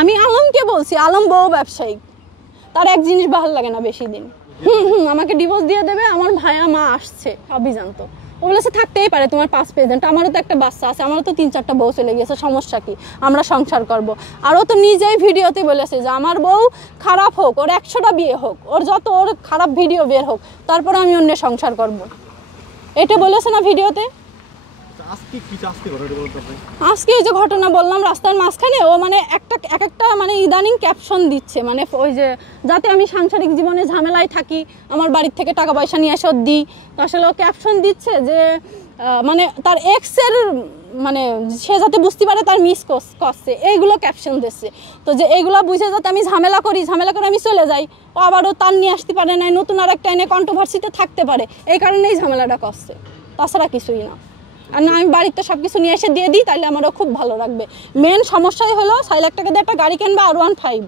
আমি আলমকে বলছি, আলম বউ ব্যবসায়ী, তার এক জিনিস ভালো লাগে না বেশি দিন। আমাকে ডিভোর্স দিয়ে দেবে, আমার ভাইয়া মা আসছে সবই জানতো। ও বলেছে থাকতেই পারে, তোমার 5 প্রেজেন্ট, আমারও তো একটা বাচ্চা আছে, আমারও তো 3-4টা বউ চলে গেছে, সমস্যা কি, আমরা সংসার করব। আর ও তো নিজেই ভিডিওতে বলেছে যে আমার বউ খারাপ হোক, ওর 100টা বিয়ে হোক, ওর যত ওর খারাপ ভিডিও বের হোক, তারপর আমি অন্য সংসার করব, এটা বলেছে না ভিডিওতে। আজকে এই যে ঘটনা বললাম রাস্তার মাঝখানে, ও মানে একটা মানে ইদানিং ক্যাপশন দিচ্ছে, মানে ওই যে যাতে আমি সাংসারিক জীবনে ঝামেলায় থাকি, আমার বাড়ির থেকে টাকা পয়সা নিয়ে এসে দিই, তো আসলে ও ক্যাপশন দিচ্ছে যে মানে তার এক্সের মানে সে যাতে বুঝতে পারে তার মিস করছে, এইগুলো ক্যাপশন দিচ্ছে। তো যে এইগুলো বুঝে যাতে আমি ঝামেলা করে আমি চলে যাই, ও আবারও তার নিয়ে আসতে পারে না, নতুন আর একটা এনে কন্ট্রোভার্সিতে থাকতে পারে, এই কারণেই ঝামেলাটা করছে, তাছাড়া কিছুই না। আর না আমি বাড়িতে সব কিছু নিয়ে এসে দিয়ে দিই, তাহলে আমারও খুব ভালো লাগবে। মেন সমস্যাই হলো 6 লাখ টাকা দিয়ে একটা গাড়ি কিনবে, R15,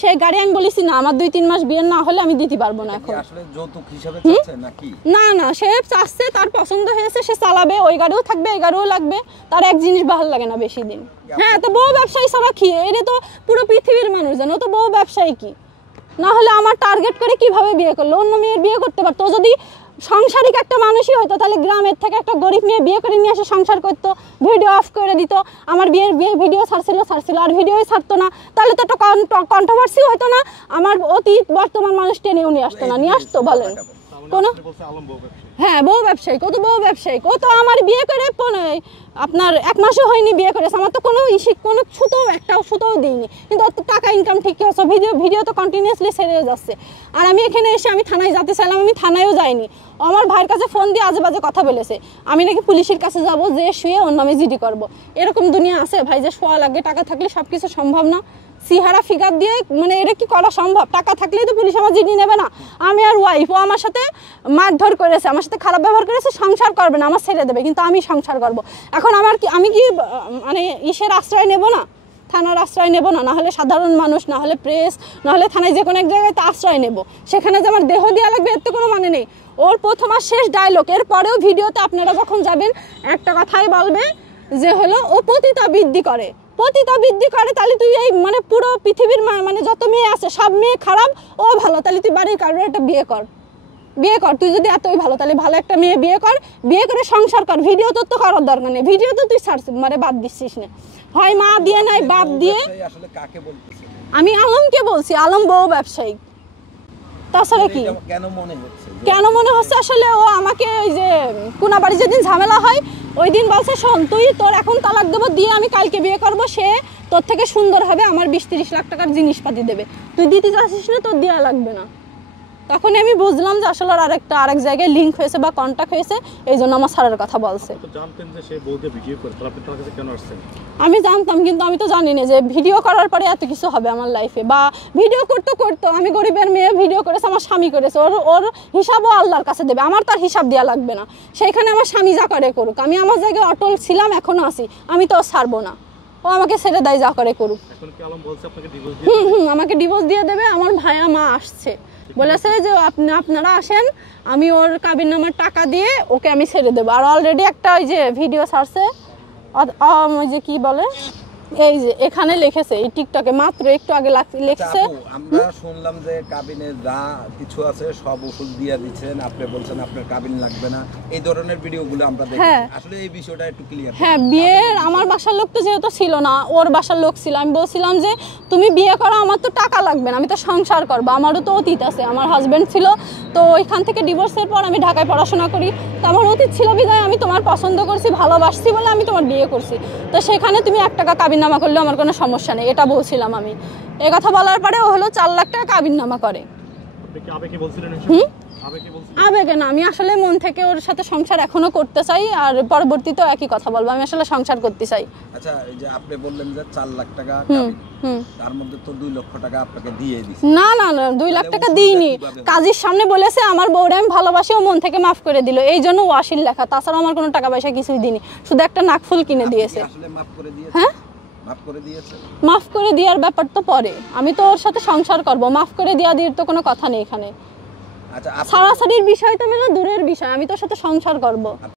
সেই গাড়ি আমি বলেছি না, আমার 2-3 মাস বিয়ে না হলে আমি দিতে পারবো না। এখন আসলে যৌতুক হিসাবে চাচ্ছে নাকি? না না, সে চাচ্ছে, তার পছন্দ হয়েছে, সে চালাবে, ওই গাড়িও থাকবে, এই গাড়িও লাগবে, তার এক জিনিস ভালো লাগে না বেশি দিন। হ্যাঁ, তো বউ ব্যবসায়ী ছাড়া কি, এটা তো পুরো পৃথিবীর মানুষ জানো, তো বউ ব্যবসায়ী কি না হলে আমার টার্গেট করে কিভাবে বিয়ে করলো, অন্য মেয়ের বিয়ে করতে পারতো। যদি সংসারিক একটা মানুষই হতো, তাহলে গ্রামের থেকে একটা গরিব মেয়ে বিয়ে করে নিয়ে এসে সংসার করতো, ভিডিও অফ করে দিত, আমার বিয়ের ভিডিও ছাড়ছিল, আর ভিডিওই ছাড়তো না, তাহলে তো একটা কন্ট্রোভার্সিও হতো না, আমার অতীত বর্তমান মানুষ টেনেও নিয়ে আসতো না, নিয়ে আসতো বলেন কোন? হ্যাঁ, বউ ব্যবসায়ী, কত বউ ব্যবসায়ী, কত আমার বিয়ে করে আপনার 1 মাসও হয়নি বিয়ে করেছে, আমার তো কোনো একটাও সুতোও দিইনি, কিন্তু টাকা ইনকাম ঠিকই হচ্ছে, ভিডিও তো কন্টিনিউয়াসলি ছেড়ে যাচ্ছে। আর আমি এখানে এসে আমি থানায় যেতে চাইলাম, আমি থানায়ও যাইনি, আমার ভাইয়ের কাছে ফোন দিয়ে আজে বাজে কথা বলেছে, আমি নাকি পুলিশের কাছে যাব, যে শুয়ে ওর নামে জিডি করবো। এরকম দুনিয়া আছে ভাই, যে শোয়া লাগে, টাকা থাকলে সব কিছু সম্ভব না। সিহারা ফিগার দিয়ে মানে এটা কি করা সম্ভব? টাকা থাকলেই তো পুলিশ আমার জিডি নেবে না। আমি আর ওয়াইফ, ও আমার সাথে মারধর করেছে, আমার সাথে খারাপ ব্যবহার করেছে, সংসার করবে না, আমার ছেড়ে দেবে, কিন্তু আমি সংসার করব। এখন আমি কি মানে ইসের আশ্রয় নেব না, থানার আশ্রয় নেব না, নাহলে সাধারণ মানুষ, না হলে প্রেস, নাহলে থানায় যে কোনো এক জায়গায় তো আশ্রয় নেব, সেখানে যে আমার দেহ দেওয়া লাগবে এর তো কোনো মানে নেই। ওর প্রথম আর শেষ ডায়লগ, এর পরেও ভিডিওতে আপনারা যখন যাবেন একটা কথাই বলবে যে হলো ও পতিতা বৃদ্ধি করে, তাহলে তুই এই মানে পুরো পৃথিবীর মানে যত মেয়ে আছে সব মেয়ে খারাপ, ও ভালো, তাহলে তুই বাড়ির কারোর একটা বিয়ে কর, তুই যদি এতই ভালো, তাহলে ভালো একটা মেয়ে বিয়ে করে সংসার কর। ভিডিও তোর তো করার দরকার নেই, ভিডিও তো তুই মানে বাদ দিচ্ছিস না, হয় মা দিয়ে নাই বাপ দিয়ে। আমি আলমকে বলছি, আলম বউ ব্যবসায়ী, তাছাড়া কি। কেন মনে হচ্ছে আসলে ও আমাকে ওই যে কোনাবাড়ি যেদিন ঝামেলা হয় ওই দিন বলছে, শোন তুই তোর এখন তালাক দেবো, দিয়ে আমি কালকে বিয়ে করবো, সে তোর থেকে সুন্দর হবে, আমার 20-30 লাখ টাকার জিনিসপাতি দেবে, তুই দিতে চাচ্ছিস না, তোর দেওয়া লাগবে না। তখন আমি বুঝলাম যে আসলে আরেক জায়গায় লিঙ্ক হয়েছে বা কন্ট্যাক্ট হয়েছে, এই জন্য আমার স্যারের কথা বলছে। আমি জানতাম, কিন্তু আমি তো জানি না যে ভিডিও করার পরে এত কিছু হবে আমার লাইফে, বা ভিডিও করতে আমি গরিবের মেয়ে ভিডিও করেছে, আমার স্বামী করেছে, ওর হিসাবও আল্লাহর কাছে দেবে, আমার তার হিসাব দেওয়া লাগবে না, সেইখানে আমার স্বামী যা করে করুক, আমি আমার জায়গায় অটল ছিলাম, এখনো আছি, আমি তো ছাড়বো না, ও আমাকে ছেড়ে দেয়, যা করে করুক। আমাকে ডিভোর্স দিয়ে দেবে, আমার ভাইয়া মা আসছে, বলেছে যে আপনারা আসেন, আমি ওর কাবিননামার টাকা দিয়ে ওকে আমি ছেড়ে দেবো। আর অলরেডি একটা ওই যে ভিডিও ছাড়ছে, ওই যে কি বলে, এই যে এখানে লিখেছে, এই টিকটকে মাত্র একটু আগে লিখছে। আমরা শুনলাম যে কাবিনে যা কিছু আছে সব ওষুধ দিয়ে দিচ্ছেন, আপনি বলছেন আপনার কাবিন লাগবে না, এই ধরনের ভিডিওগুলো আমরা দেখি। আসলে এই বিষয়টা একটু ক্লিয়ার। হ্যাঁ, বিয়ের আমার বাসার লোক তো যেহেতু ছিল না, ওর বাসার লোক ছিল, আমি বলছিলাম যে তুমি বিয়ে করো, আমার তো টাকা লাগবে না, আমি তো সংসার করবো, আমারও তো অতীত আছে, আমার হাজবেন্ড ছিল, তো ওইখান থেকে ডিভোর্সের পর আমি ঢাকায় পড়াশোনা করি, তো আমার অতীত ছিল বিধায় আমি তোমার পছন্দ করছি, ভালোবাসছি বলে আমি তোমার বিয়ে করছি, তো সেখানে তুমি 1 টাকা কাবিননামা করলে আমার কোনো সমস্যা নেই, এটা বলছিলাম আমি। এই কথা বলার পরে ও হলো 4 লাখ টাকা কাবিননামা করে। আবেগে না, আমি আসলে মন থেকে ওর সাথে সংসার এখনো করতে চাই, আর পরবর্তীতেও একই কথা বলবো, আমি আসলে সংসার করতে চাই। আচ্ছা, এই যে আপনি বললেন যে 4 লাখ টাকা, তার মধ্যে তো 2 লক্ষ টাকা আপনাকে দিয়ে দিয়েছে। না না না, 2 লাখ টাকা দিইনি, কাজীর সামনে বলেছে আমার বউরে আমি ভালোবাসি, ও মন থেকে মাফ করে দিল, এই জন্য ওয়াসিল লেখা, তাছাড়া আমার কোনো টাকা পয়সা কিছুই দিইনি, শুধু একটা নাকফুল কিনে দিয়েছে। আসলে মাফ করে দিয়েছে? হ্যাঁ, মাফ করে দেওয়ার ব্যাপার তো পরে, আমি তো ওর সাথে সংসার করব, মাফ করে দেওয়া দিয়ে তো কোনো কথা নেই এখানে। আচ্ছা, ছাড়াছাড়ির বিষয় তো দূরের বিষয়, আমি তোর সাথে সংসার করব।